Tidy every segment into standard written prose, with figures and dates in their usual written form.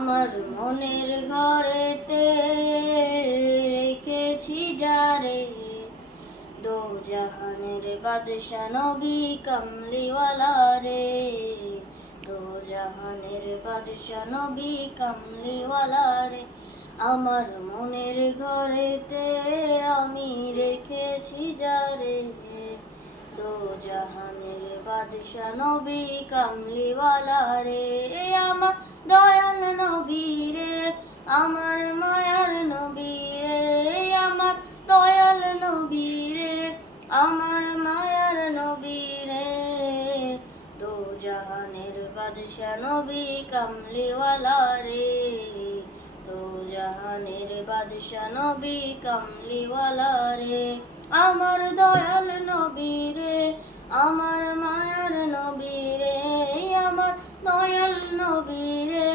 আমার মনের ঘরেতে রেখেছি যারে, দো জাহানের বাদশা নবী কামলিওয়ালা রে, দো জাহানের বাদশা নবী কামলিওয়ালা রে। আমার মনের ঘরেতে আমি রেখেছি যারে, দো জাহানের বাদশা নবী কামলিওয়ালা রে। আমার দয়াল নবী রে, আমার মায়ার নবী রে, আমার দয়াল নবী রে, আমার মায়ার নবী রে, দো জাহানের বাদশা নবী কামলিওয়ালা রে, দো জাহানের বাদশা নবী কামলিওয়ালা রে। আমার দয়াল নবী রে, আমার মায়ার নবী রে, আমার দয়াল নবী রে,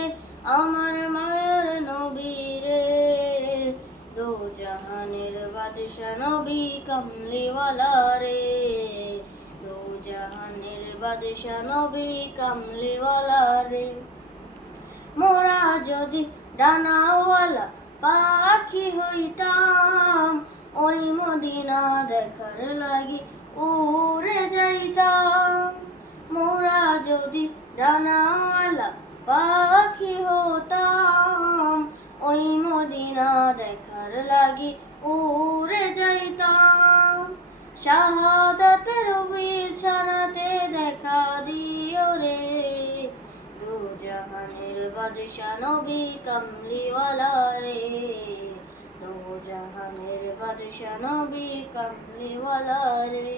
আমার মায়ার নবী রে, দো জাহানের বাদশা নবী কামলিওয়ালা রে, দো জাহানের বাদশা নবী কামলিওয়ালা রে। মোরা যদি ডানাওয়ালা পাখি হইতাম, ওই মদিনা দেখার লাগি উড়ে যাইতাম। মোরা যদি ডানাওয়ালা পাখি হতাম, ওই মদিনা দেখার লাগি উড়ে যাইতাম। শাহাদাতের বিছানাতে দেখা দিও রে, দো জাহানের বাদশা নবী কামলিওয়ালা রে, দো জাহানের বাদশা নবী কামলিওয়ালা রে।